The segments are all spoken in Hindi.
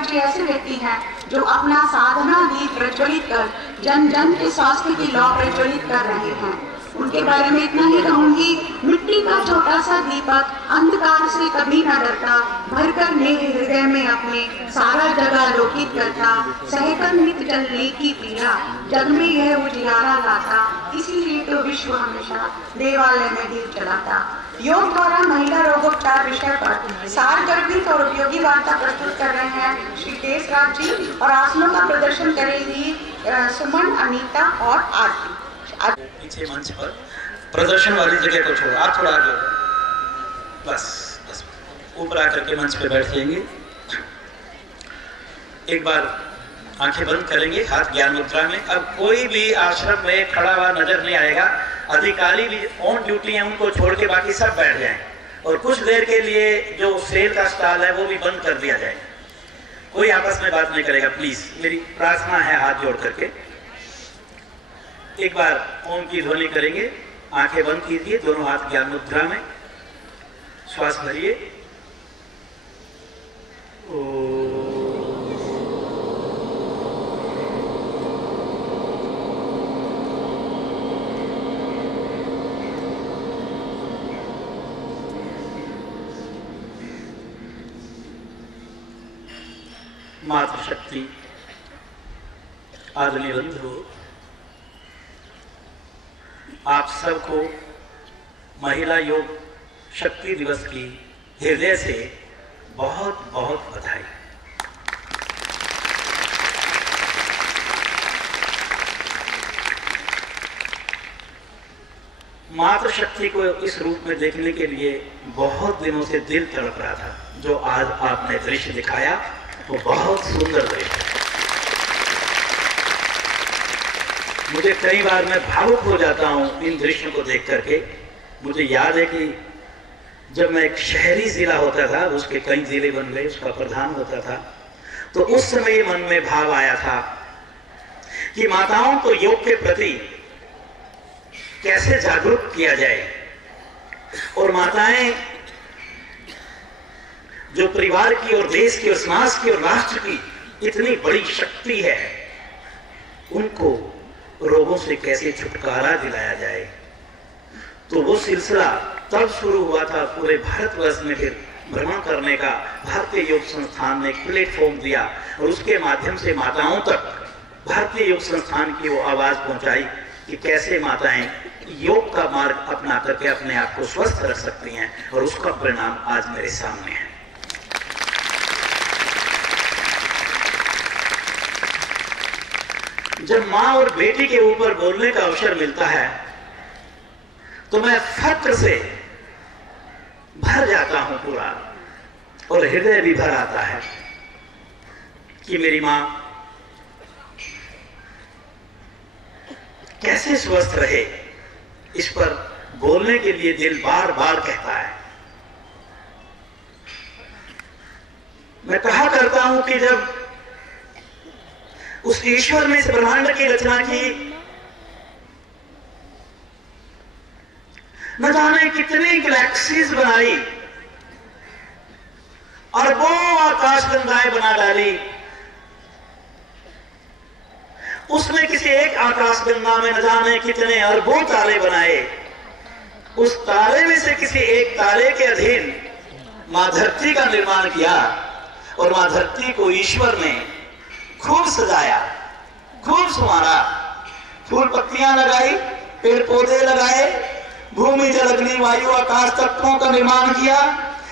शंकर जी ऐसे व्यक्ति हैं जो अपना साधना दीप प्रज्वलित कर जन जन के स्वास्थ्य की लौ प्रज्वलित कर रहे हैं। उनके बारे में इतना ही कहूंगी, मिट्टी का छोटा सा दीपक अंधकार से कभी न डरता, भरकर मेरे हृदय में अपने सारा जगह लोकित करता, सहकर नित जलने की पीड़ा, जग में यह उजियारा लाता, इसीलिए तो विश्व हमेशा देवालय में दीप जलाता। योग द्वारा महिला रोगोपचार विषय पर सारगर्भित और उपयोगी वार्ता प्रस्तुत कर रहे हैं श्री देशराज जी, और आसनों का प्रदर्शन करेंगी सुमन, अनीता और आरती। पीछे मंच पर प्रदर्शन वाली जगह को छोड़ो, आप थोड़ा आगे, बस बस ऊपर आकर के मंच पे बैठ जाएंगे। एक बार आंखें बंद करेंगे, हाथ ज्ञान मुद्रा में। अब कोई भी आश्रम में खड़ा हुआ नजर नहीं आएगा। अधिकारी भी ऑन ड्यूटी हैं, उनको छोड़ के बाकी सब बैठ जाएं, और कुछ देर के लिए जो सेल का स्टॉल है वो भी बंद कर दिया जाए। कोई आपस में बात नहीं करेगा, प्लीज, मेरी प्रार्थना है हाथ जोड़ करके। एक बार ओम की ध्वनि करेंगे, आंखें बंद कीजिए, दोनों हाथ ज्ञान मुद्रा में, श्वास भरिए। मातृशक्ति, आदरणीय बंधु, आप सबको महिला योग शक्ति दिवस की हृदय से बहुत बहुत बधाई। मातृशक्ति को इस रूप में देखने के लिए बहुत दिनों से दिल तड़प रहा था। जो आज आपने दृश्य दिखाया वो बहुत सुंदर दृश्य। मुझे कई बार मैं भावुक हो जाता हूं इन दृश्यों को देख करके। मुझे याद है कि जब मैं एक शहरी जिला होता था, उसके कई जिले बन गए, उसका प्रधान होता था, तो उस समय मन में भाव आया था कि माताओं को योग के प्रति कैसे जागरूक किया जाए, और माताएं जो परिवार की और देश की और समाज की और राष्ट्र की इतनी बड़ी शक्ति है, उनको रोगों से कैसे छुटकारा दिलाया जाए। तो वो सिलसिला तब शुरू हुआ था पूरे भारतवर्ष में फिर भ्रमण करने का। भारतीय योग संस्थान ने एक प्लेटफॉर्म दिया और उसके माध्यम से माताओं तक भारतीय योग संस्थान की वो आवाज पहुंचाई कि कैसे माताएं योग का मार्ग अपना करके अपने आप को स्वस्थ रख सकती हैं, और उसका परिणाम आज मेरे सामने है। जब माँ और बेटी के ऊपर बोलने का अवसर मिलता है तो मैं फक्र से भर जाता हूं पूरा, और हृदय भी भर आता है कि मेरी माँ कैसे स्वस्थ रहे। इस पर बोलने के लिए दिल बार बार कहता है। मैं कहा करता हूं कि जब उस ईश्वर ने इस ब्रह्मांड की रचना की, न जाने कितनी गैलेक्सीज बनाई, अरबों आकाशगंगाएं बना डाली, उसने किसी एक आकाशगंगा में न जाने कितने अरबों तारे बनाए। उस तारे में से किसी एक तारे के अधीन मां धरती का निर्माण किया, और मां धरती को ईश्वर ने खूब सजाया, खूब संवारा, फूल पत्तियां लगाई, पेड़ पौधे लगाए, भूमि जल अग्नि वायु आकाश तत्वों का निर्माण किया,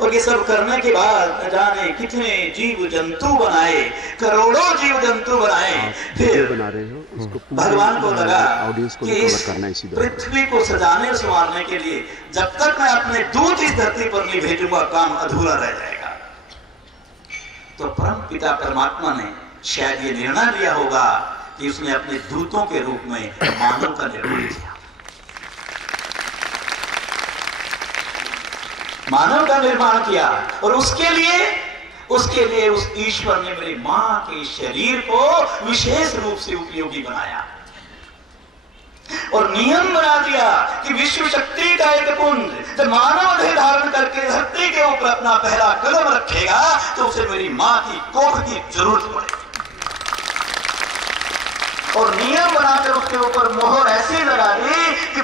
और ये सब करने के बाद न जाने कितने जीव जंतु बनाए, करोड़ों जीव जंतु बनाए। फिर भगवान को लगा कि इस पृथ्वी को सजाने और संवारने के लिए जब तक मैं अपने दूत इस धरती पर नहीं भेजूंगा, काम अधूरा रह जाएगा। तो परम पिता परमात्मा ने शायद ये निर्णय लिया होगा कि उसने अपने दूतों के रूप में मानव का निर्माण किया, मानव का निर्माण किया, और उसके लिए उस ईश्वर ने मेरी मां के शरीर को विशेष रूप से उपयोगी बनाया। और नियम बना दिया कि विश्व शक्ति का एक पुंज जब मानव देह धारण करके धरती के ऊपर अपना पहला कदम रखेगा तो उसे मेरी मां की कोख की जरूरत पड़ेगी। और नियम बनाकर उसके ऊपर मोहर ऐसी लगा दी कि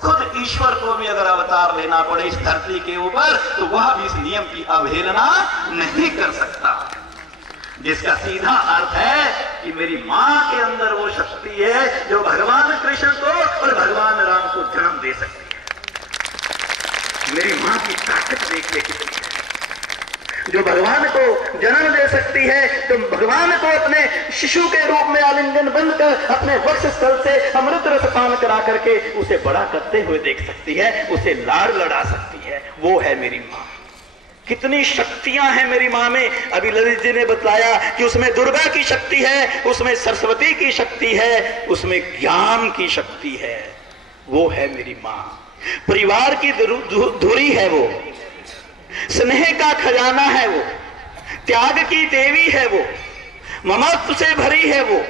खुद ईश्वर को भी अगर अवतार लेना पड़े इस धरती के ऊपर तो वह भी इस नियम की अवहेलना नहीं कर सकता। जिसका सीधा अर्थ है कि मेरी मां के अंदर वो शक्ति है जो भगवान कृष्ण को और भगवान राम को जन्म दे सकती है। मेरी मां की ताकत देखिए कितनी है, जो भगवान को जन्म दे सकती है, तो भगवान को अपने शिशु के रूप में आलिंगन बंद कर अपने वक्ष स्थल से अमृत रस पान करा करके उसे बड़ा करते हुए देख सकती है, उसे लाड़ लड़ा सकती है। वो है मेरी मां। कितनी शक्तियां हैं मेरी मां में। अभी ललित जी ने बताया कि उसमें दुर्गा की शक्ति है, उसमें सरस्वती की शक्ति है, उसमें ज्ञान की शक्ति है। वो है मेरी मां। परिवार की धुरी है वो, स्नेह का खजाना है वो, त्याग की देवी है वो, ममत्व से भरी है वो।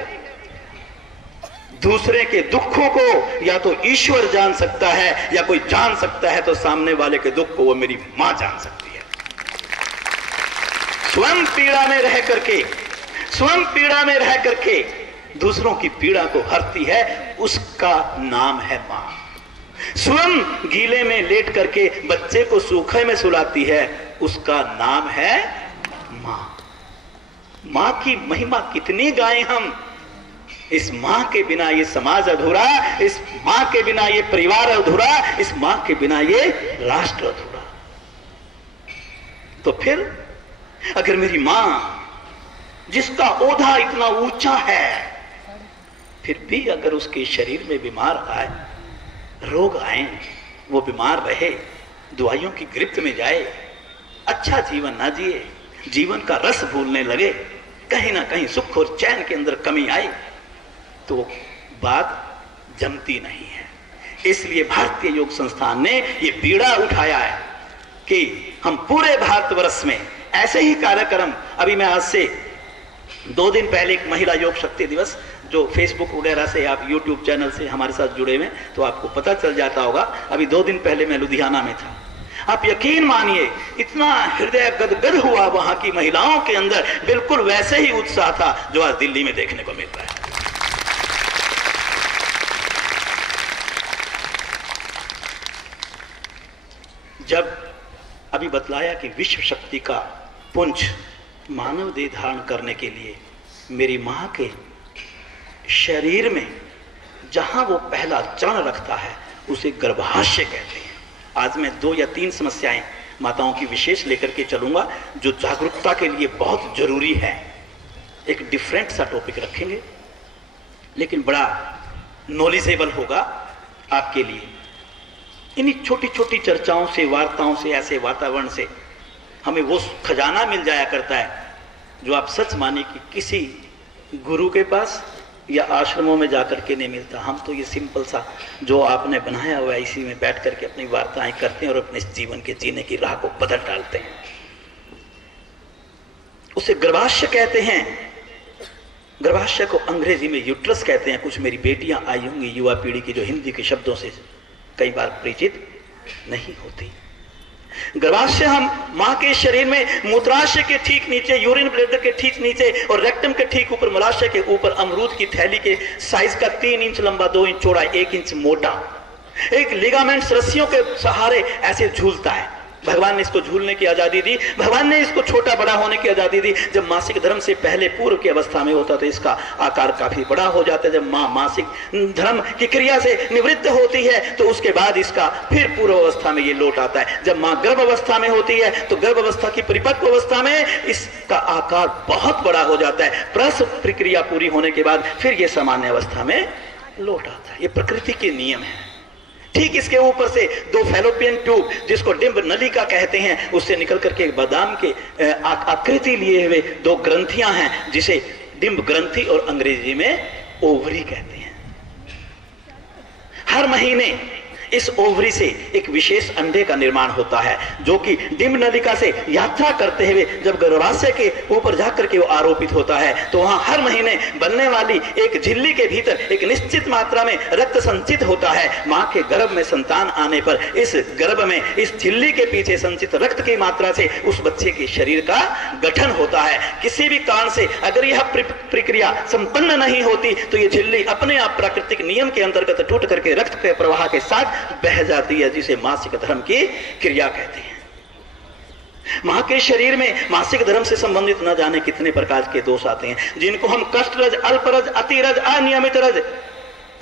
दूसरे के दुखों को या तो ईश्वर जान सकता है या कोई जान सकता है तो सामने वाले के दुख को वो मेरी मां जान सकती है। स्वयं पीड़ा में रह करके दूसरों की पीड़ा को हरती है, उसका नाम है मां। स्वयं गीले में लेट करके बच्चे को सूखे में सुलाती है, उसका नाम है मां। मां की महिमा कितनी गाएं हम। इस मां के बिना ये समाज अधूरा, इस मां के बिना ये परिवार अधूरा, इस मां के बिना ये राष्ट्र अधूरा। तो फिर अगर मेरी मां जिसका ओधा इतना ऊंचा है फिर भी अगर उसके शरीर में बीमार आए, रोग आए, वो बीमार रहे, दवाइयों की गिरफ्त में जाए, अच्छा जीवन ना जिए, जीवन का रस भूलने लगे, कहीं ना कहीं सुख और चैन के अंदर कमी आई, तो बात जमती नहीं है। इसलिए भारतीय योग संस्थान ने ये बीड़ा उठाया है कि हम पूरे भारतवर्ष में ऐसे ही कार्यक्रम, अभी मैं आज से 2 दिन पहले एक महिला योग शक्ति दिवस, जो फेसबुक वगैरह से आप यूट्यूब चैनल से हमारे साथ जुड़े हुए तो आपको पता चल जाता होगा, अभी 2 दिन पहले मैं लुधियाना में था। आप यकीन मानिए इतना हृदय गदगद हुआ वहां की महिलाओं के अंदर, बिल्कुल वैसे ही उत्साह था जो आज दिल्ली में देखने को मिल रहा है। जब अभी बतलाया कि विश्व शक्ति का पुंज मानव देह धारण करने के लिए मेरी मां के शरीर में जहां वो पहला चरण रखता है उसे गर्भाशय कहते हैं। आज मैं 2 या 3 समस्याएं माताओं की विशेष लेकर के चलूंगा जो जागरूकता के लिए बहुत जरूरी है। एक डिफरेंट सा टॉपिक रखेंगे लेकिन बड़ा नॉलेजेबल होगा आपके लिए। इन्हीं छोटी छोटी चर्चाओं से, वार्ताओं से, ऐसे वातावरण से हमें वो खजाना मिल जाया करता है जो आप सच माने कि किसी गुरु के पास या आश्रमों में जाकर के नहीं मिलता। हम तो ये सिंपल सा जो आपने बनाया हुआ है इसी में बैठ करके अपनी वार्ताएं करते हैं और अपने जीवन के जीने की राह को बदल डालते हैं। उसे गर्भाशय कहते हैं। गर्भाशय को अंग्रेजी में यूट्रस कहते हैं। कुछ मेरी बेटियां आई होंगी युवा पीढ़ी की जो हिंदी के शब्दों से कई बार परिचित नहीं होती। गर्भाशय हम मां के शरीर में मूत्राशय के ठीक नीचे, यूरिन ब्लैडर के ठीक नीचे और रेक्टम के ठीक ऊपर, मलाशय के ऊपर अमरूद की थैली के साइज का 3 इंच लंबा, 2 इंच चौड़ा, 1 इंच मोटा एक लिगामेंट्स रस्सियों के सहारे ऐसे झूलता है। भगवान ने इसको झूलने की आजादी दी। भगवान ने इसको छोटा बड़ा होने की आजादी दी। जब मासिक धर्म से पहले पूर्व की अवस्था में होता तो इसका आकार काफी बड़ा हो जाता है। जब मां मासिक धर्म की क्रिया से निवृत्त होती है तो उसके बाद इसका फिर पूर्व अवस्था में ये लौट आता है। जब मां गर्भ अवस्था में होती है तो गर्भ अवस्था की परिपक्व अवस्था में इसका आकार बहुत बड़ा हो जाता है। प्रसव प्रक्रिया पूरी होने के बाद फिर ये सामान्य अवस्था में लौट आता है। ये प्रकृति के नियम है। ठीक इसके ऊपर से 2 फैलोपियन ट्यूब जिसको डिंब नलिका कहते हैं उससे निकल करके बादाम के आकृति लिए हुए 2 ग्रंथियां हैं जिसे डिंब ग्रंथि और अंग्रेजी में ओवरी कहते हैं। हर महीने इस ओवरी से एक विशेष अंडे का निर्माण होता है, जो कि डिंब नलिका से यात्रा करते हुए जब गर्भाशय के ऊपर जाकर के वो आरोपित होता है, तो वहां हर महीने बनने वाली एक झिल्ली के भीतर एक निश्चित मात्रा में रक्त संचित होता है। मां के गर्भ में संतान आने पर इस गर्भ में, इस झिल्ली के पीछे संचित रक्त की मात्रा से उस बच्चे के शरीर का गठन होता है। किसी भी कारण से अगर यह प्रक्रिया संपन्न नहीं होती तो यह झिल्ली अपने आप प्राकृतिक नियम के अंतर्गत टूट करके रक्त के प्रवाह के साथ बह जाती है, जिसे मासिक धर्म की क्रिया कहते हैं। मां के शरीर में मासिक धर्म से संबंधित न जाने कितने प्रकार के दोष आते हैं, जिनको हम कष्ट रज, अल्प रज, अतिरज, अनियमित रज,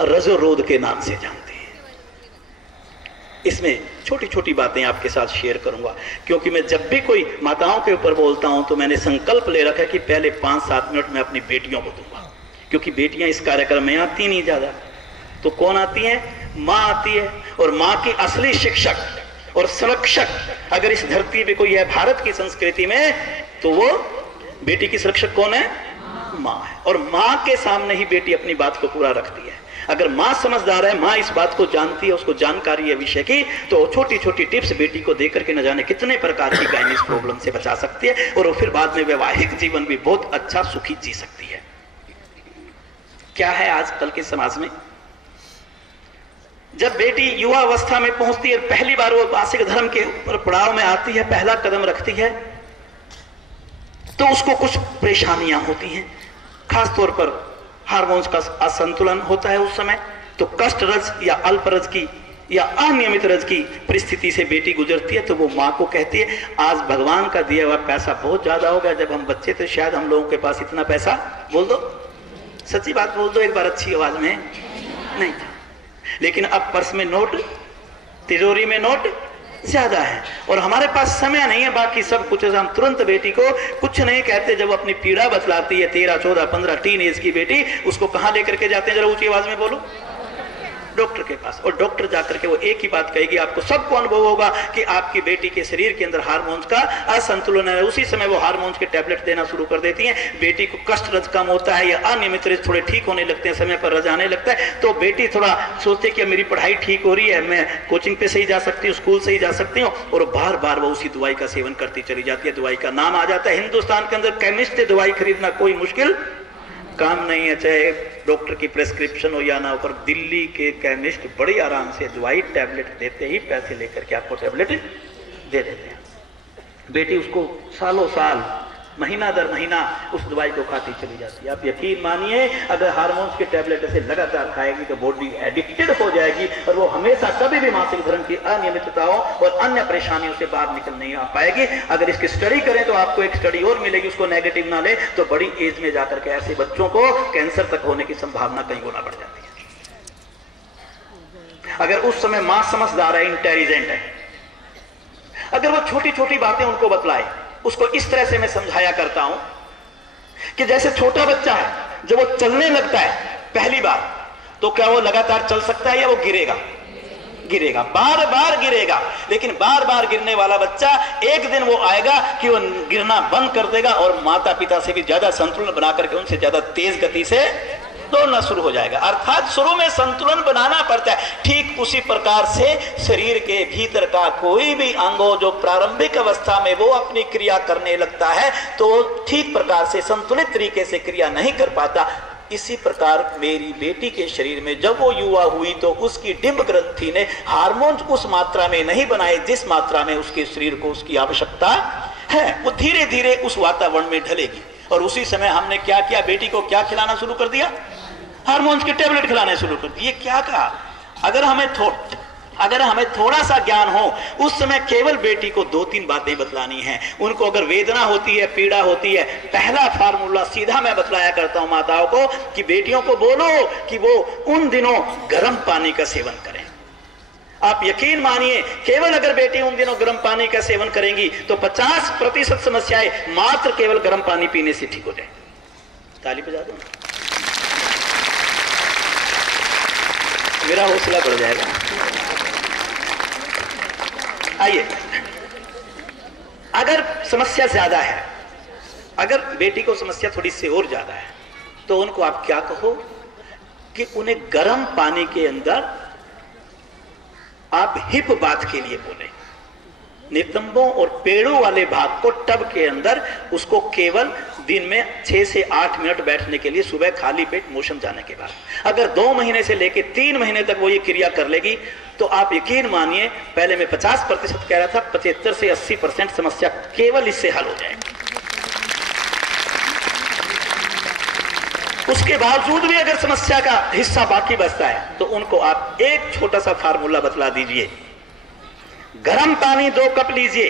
रजोरोध के नाम से जानते हैं। इसमें छोटी छोटी बातें आपके साथ शेयर करूंगा, क्योंकि मैं जब भी कोई माताओं के ऊपर बोलता हूं तो मैंने संकल्प ले रखा है कि पहले 5-7 मिनट में अपनी बेटियों को दूंगा, क्योंकि बेटियां इस कार्यक्रम में आती नहीं ज्यादा। तो कौन आती है? मां आती है। और मां की असली शिक्षक और संरक्षक अगर इस धरती पे कोई है भारत की संस्कृति में, तो वो बेटी की संरक्षक कौन है? मां है। और मां के सामने ही बेटी अपनी बात को पूरा रखती है। अगर मां समझदार है, मां इस बात को जानती है, उसको जानकारी है विषय की, तो छोटी छोटी टिप्स बेटी को देकर के न जाने कितने प्रकार की गाइनिस प्रॉब्लम से बचा सकती है, और वो फिर बाद में वैवाहिक जीवन भी बहुत अच्छा सुखी जी सकती है। क्या है आजकल के समाज में, जब बेटी युवा अवस्था में पहुंचती है, पहली बार वो मासिक धर्म के ऊपर पड़ाव में आती है, पहला कदम रखती है, तो उसको कुछ परेशानियां होती हैं। खासतौर पर हार्मोन्स का असंतुलन होता है उस समय, तो कष्ट रज या अल्प रज की या अनियमित रज की परिस्थिति से बेटी गुजरती है। तो वो माँ को कहती है, आज भगवान का दिया हुआ पैसा बहुत ज्यादा हो गया, जब हम बच्चे थे शायद हम लोगों के पास इतना पैसा, बोल दो सच्ची बात बोल दो एक बार अच्छी आवाज में, नहीं था। लेकिन अब पर्स में नोट, तिजोरी में नोट ज्यादा है, और हमारे पास समय नहीं है बाकी सब कुछ। हम तुरंत बेटी को कुछ नहीं कहते, जब अपनी पीड़ा बतलाती है 13, 14, 15 टीन एज की बेटी, उसको कहां लेकर के जाते हैं, जरा ऊंची आवाज में बोलो? डॉक्टर के पास। और डॉक्टर जाकर के वो एक ही बात कहेगी, आपको सबको अनुभव होगा कि आपकी बेटी के शरीर के अंदर हार्मोन्स का असंतुलन है। उसी समय वो हार्मोन्स के टैबलेट देना शुरू कर देती हैं। बेटी को कष्ट रज कम होता है या अनियमित रज थोड़े ठीक होने लगते हैं, समय पर रज आने लगता है, तो बेटी थोड़ा सोचते कि मेरी पढ़ाई ठीक हो रही है, मैं कोचिंग पे सही जा सकती हूँ, स्कूल से ही जा सकती हूँ, और बार बार वो उसी दवाई का सेवन करती चली जाती है। दवाई का नाम आ जाता है। हिंदुस्तान के अंदर केमिस्ट से दवाई खरीदना कोई मुश्किल काम नहीं है, चाहे डॉक्टर की प्रेस्क्रिप्शन हो या ना हो, पर दिल्ली के केमिस्ट बड़ी आराम से दवाई टैबलेट देते ही पैसे लेकर के आपको टैबलेट दे देते हैं। बेटी उसको सालों साल, महीना दर महीना उस दवाई को खाती चली जाती है। आप यकीन मानिए, अगर हार्मोन्स के टैबलेट ऐसे लगातार खाएगी तो बॉडी एडिक्टेड हो जाएगी, और वो हमेशा कभी भी मासिक धर्म की अनियमितताओं और अन्य परेशानियों से बाहर निकल नहीं आ पाएगी। अगर इसकी स्टडी करें तो आपको एक स्टडी और मिलेगी, उसको नेगेटिव ना ले तो बड़ी एज में जाकर के ऐसे बच्चों को कैंसर तक होने की संभावना कई गुना बढ़ जाती है। अगर उस समय मां समझदार है, इंटेलिजेंट है, अगर वो छोटी छोटी बातें उनको बतलाए, उसको इस तरह से मैं समझाया करता हूं कि जैसे छोटा बच्चा है, जब वो चलने लगता है पहली बार, तो क्या वो लगातार चल सकता है या वो गिरेगा? गिरेगा, बार बार गिरेगा। लेकिन बार बार गिरने वाला बच्चा, एक दिन वो आएगा कि वो गिरना बंद कर देगा और माता पिता से भी ज्यादा संतुलन बना करके उनसे ज्यादा तेज गति से दौड़ना शुरू हो जाएगा। अर्थात शुरू में संतुलन बनाना पड़ता है। ठीक उसी प्रकार से शरीर के भीतर का कोई भी अंग हो, जो प्रारंभिक अवस्था में वो अपनी क्रिया करने लगता है, तो ठीक प्रकार से संतुलित तरीके से क्रिया नहीं कर पाता। इसी प्रकार मेरी बेटी के शरीर में जब वो युवा हुई, तो उसकी डिंब ग्रंथि ने हार्मोन्स उस मात्रा में नहीं बनाए जिस मात्रा में उसके शरीर को उसकी आवश्यकता है। वो धीरे धीरे उस वातावरण में ढलेगी। और उसी समय हमने क्या किया, बेटी को क्या खिलाना शुरू कर दिया? हार्मोन्स के टैबलेट खिलाने शुरू कर दिए। क्या कहा? अगर हमें थोड़ा सा ज्ञान हो, उस समय केवल बेटी को 2-3 बातें बतलानी है। उनको अगर वेदना होती है, पीड़ा होती है, पहला फार्मूला सीधा मैं बतलाया करता हूं माताओं को कि बेटियों को बोलो कि वो उन दिनों गर्म पानी का सेवन करें। आप यकीन मानिए, केवल अगर बेटी उन दिनों गर्म पानी का सेवन करेंगी तो 50% समस्याएं मात्र केवल गर्म पानी पीने से ठीक हो जाए। ताली बजा दो, मेरा हौसला बढ़ जाएगा। आइए, अगर समस्या ज्यादा है, अगर बेटी को समस्या थोड़ी सी और ज्यादा है, तो उनको आप क्या कहो कि उन्हें गर्म पानी के अंदर आप हिप बात के लिए बोले। नितंबों और पेड़ों वाले भाग को टब के अंदर उसको केवल दिन में 6 से 8 मिनट बैठने के लिए, सुबह खाली पेट मोशन जाने के बाद, अगर 2 महीने से लेकर 3 महीने तक वो ये क्रिया कर लेगी तो आप यकीन मानिए, पहले मैं 50% कह रहा था, 75 से 80% समस्या केवल इससे हल हो जाएगी। उसके बावजूद भी अगर समस्या का हिस्सा बाकी बचता है तो उनको आप एक छोटा सा फार्मूला बतला दीजिए। गर्म पानी 2 कप लीजिए,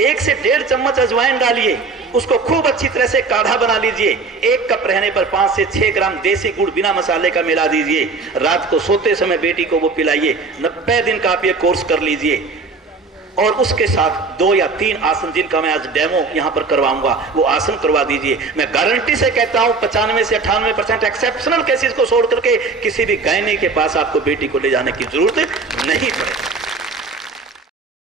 1 से 1.5 चम्मच अजवाइन डालिए, उसको खूब अच्छी तरह से काढ़ा बना लीजिए। 1 कप रहने पर 5 से 6 ग्राम देसी गुड़ बिना मसाले का मिला दीजिए। रात को सोते समय बेटी को वो पिलाइए। 90 दिन का आप ये कोर्स कर लीजिए और उसके साथ 2 या 3 आसन जिनका मैं आज डेमो यहां पर करवाऊंगा, वो आसन करवा दीजिए। मैं गारंटी से कहता हूं 95 से 98% एक्सेप्शनल केसेस को छोड़ करके किसी भी गायनी के पास आपको बेटी को ले जाने की जरूरत नहीं पड़ेगी।